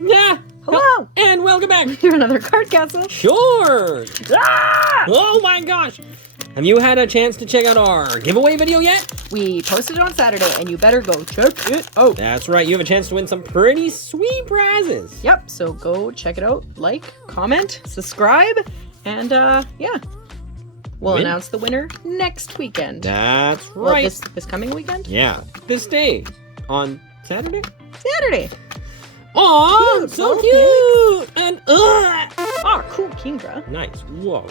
Yeah. Hello. And welcome back. You're another card castle. Sure. Ah! Oh my gosh. Have you had a chance to check out our giveaway video yet? We posted it on Saturday, and you better go check it out. That's right. You have a chance to win some pretty sweet prizes. Yep. So go check it out. Like, comment, subscribe, and yeah. We'll Win. announce the winner next weekend. That's Well, right. this coming weekend? Yeah. This day. On Saturday? Saturday. Aw, Cute, so so cute! And, Oh, cool, Kingdra. nice. Whoa.